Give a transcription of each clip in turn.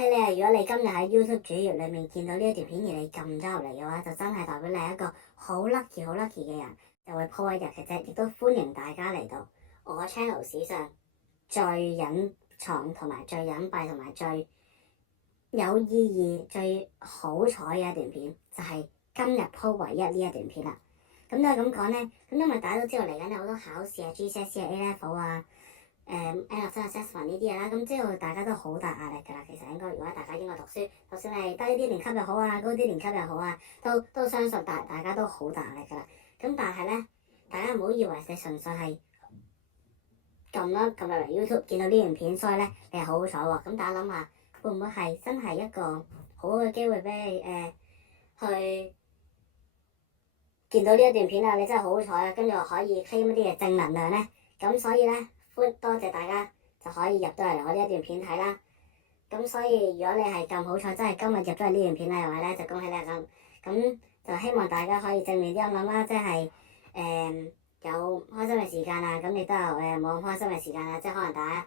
喜你啊！如果你今日喺 YouTube 主頁裏面見到呢一段片而你撳咗入嚟嘅話，就真係代表你係一個好 lucky 嘅人，就會鋪一日嘅啫。亦都歡迎大家嚟到我 channel 史上最隱藏同埋最隱蔽同埋最有意義、最好彩嘅一段片，就係今日鋪唯一呢一段片啦。咁都係咁講咧，咁因為大家都知道嚟緊有好多考試啊、GCSE 啊、A Level 啊、NLT Assessment 呢啲嘢啦，咁知道大家都好大壓力㗎啦。其實如果大家應該讀書，就算係低啲年級又好啊，高啲年級又好啊，都相信大家都好大壓力㗎啦。咁但係咧，大家唔好以為你純粹係撳入嚟 YouTube 見到呢段片，所以咧你係好好彩喎。咁大家諗下，會唔會係真係一個好嘅機會俾你去見到呢一段片啊？你真係好好彩啊！跟住可以 claim 一啲嘅正能量咧。咁所以咧，多謝大家就可以入到嚟我呢一段片睇啦。咁所以如果你係咁好彩，真係今日入咗嚟呢段片咧，又係咧就恭喜你咁就希望大家可以正面啲咁諗啦，即係有開心嘅時間啊，咁亦都有冇咁開心嘅時間啊，即係可能大家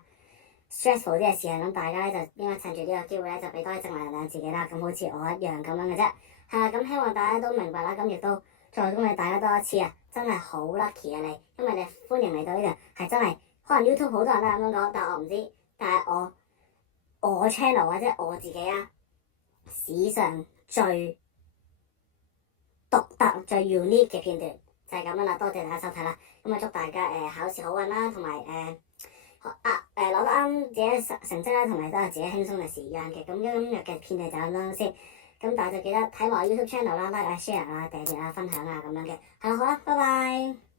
stressful 啲嘅時間，咁大家咧就應該趁住呢個機會咧就俾多啲正能量自己啦。咁好似我一樣咁樣嘅啫，係啦。咁希望大家都明白啦。咁亦都再恭喜大家多一次啊！真係好 lucky 啊你，因為你歡迎嚟到呢度，係真係可能 YouTube 好多人都係咁樣講，但係我唔知。但係我 channel 或者我自己啊，史上最獨特、最 unique 嘅片段就係咁樣啦。多謝大家收睇啦。咁啊，祝大家考試好運啦，同埋攞得啱自己成績啦，同埋都係自己輕鬆嘅時間嘅。咁今日嘅片段就咁樣先。咁大家就記得睇埋我 YouTube channel 啦，like 啊、share 啊、訂閱啊、分享啊咁樣嘅。係啦，好啦，拜拜。